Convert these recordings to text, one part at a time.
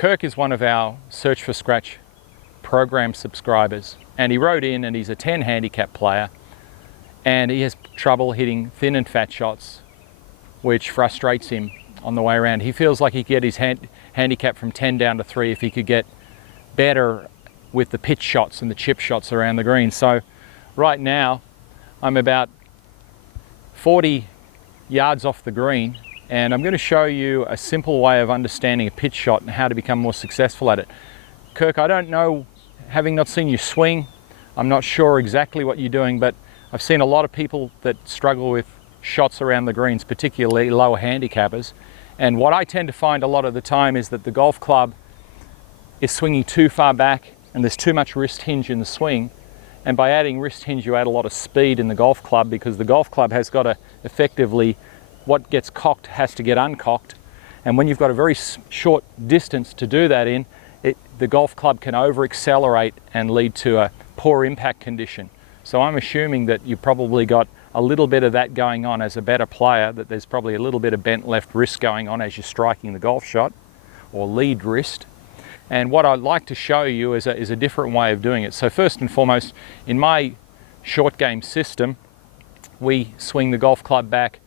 Kirk is one of our Search for Scratch program subscribers, and he wrote in, and he's a 10 handicap player, and he has trouble hitting thin and fat shots, which frustrates him on the way around. He feels like he could get his handicap from 10 down to 3 if he could get better with the pitch shots and the chip shots around the green. So right now I'm about 40 yards off the green, and I'm going to show you a simple way of understanding a pitch shot and how to become more successful at it. Kirk, I don't know, having not seen you swing, I'm not sure exactly what you're doing, but I've seen a lot of people that struggle with shots around the greens, particularly lower handicappers. And what I tend to find a lot of the time is that the golf club is swinging too far back and there's too much wrist hinge in the swing. And by adding wrist hinge, you add a lot of speed in the golf club, because the golf club has got to effectively, what gets cocked has to get uncocked. And when you've got a very short distance to do that in, the golf club can over accelerate and lead to a poor impact condition. So I'm assuming that you probably got a little bit of that going on as a better player, that there's probably a little bit of bent left wrist going on as you're striking the golf shot, or lead wrist. And what I'd like to show you is a different way of doing it. So first and foremost, in my short game system, we swing the golf club back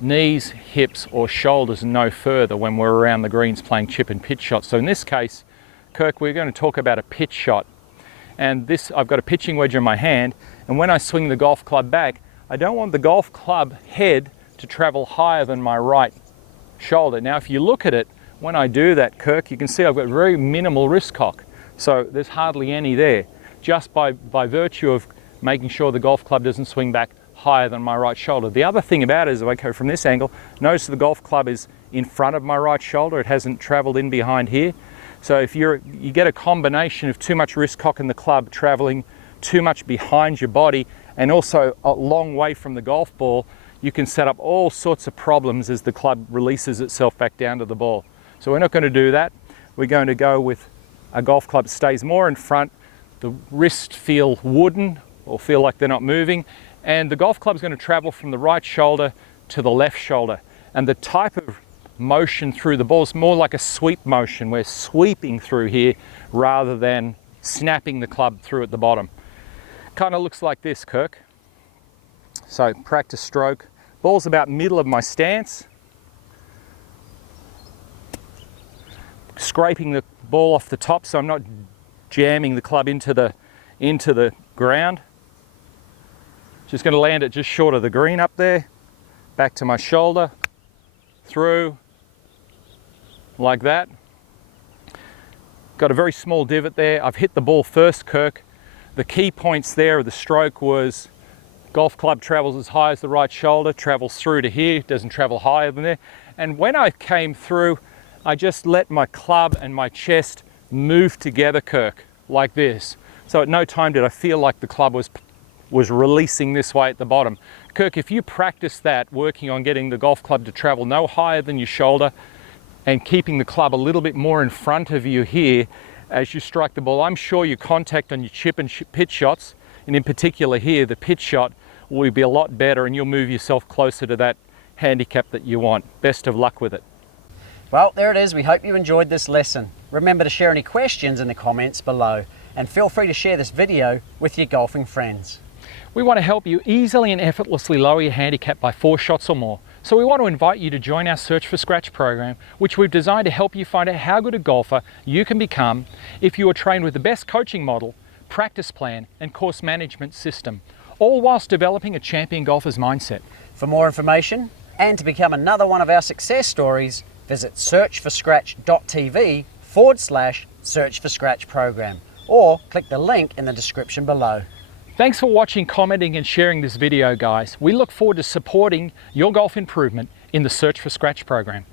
knees, hips or shoulders and no further when we're around the greens playing chip and pitch shots. So in this case, Kirk, we're going to talk about a pitch shot. And this, I've got a pitching wedge in my hand, and when I swing the golf club back, I don't want the golf club head to travel higher than my right shoulder. Now if you look at it, when I do that, Kirk, you can see I've got very minimal wrist cock. So there's hardly any there, just by virtue of making sure the golf club doesn't swing back higher than my right shoulder. The other thing about it is, if I go from this angle, notice the golf club is in front of my right shoulder. It hasn't traveled in behind here. So if you get a combination of too much wrist cock in the club traveling too much behind your body and also a long way from the golf ball, you can set up all sorts of problems as the club releases itself back down to the ball. So we're not going to do that. We're going to go with a golf club that stays more in front. The wrists feel wooden or feel like they're not moving, and the golf club is going to travel from the right shoulder to the left shoulder. And the type of motion through the ball is more like a sweep motion. We're sweeping through here rather than snapping the club through at the bottom. Kind of looks like this, Kirk. So practice stroke. Ball's about middle of my stance. Scraping the ball off the top so I'm not jamming the club into the ground. Just going to land it just short of the green up there. Back to my shoulder. Through. Like that. Got a very small divot there. I've hit the ball first, Kirk. The key points there of the stroke was golf club travels as high as the right shoulder, travels through to here, doesn't travel higher than there. And when I came through, I just let my club and my chest move together, Kirk, like this. So at no time did I feel like the club was releasing this way at the bottom. Kirk, if you practice that, working on getting the golf club to travel no higher than your shoulder and keeping the club a little bit more in front of you here as you strike the ball, I'm sure your contact on your chip and pitch shots, and in particular here, the pitch shot, will be a lot better and you'll move yourself closer to that handicap that you want. Best of luck with it. Well, there it is. We hope you enjoyed this lesson. Remember to share any questions in the comments below, and feel free to share this video with your golfing friends. We want to help you easily and effortlessly lower your handicap by 4 shots or more. So we want to invite you to join our Search for Scratch program, which we've designed to help you find out how good a golfer you can become if you are trained with the best coaching model, practice plan and course management system, all whilst developing a champion golfer's mindset. For more information and to become another one of our success stories, visit searchforscratch.tv/Search for Scratch program, or click the link in the description below. Thanks for watching, commenting and sharing this video, guys. We look forward to supporting your golf improvement in the Search for Scratch program.